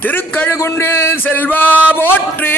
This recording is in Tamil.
திருக்கழுகுன்றில் செல்வா போற்றி.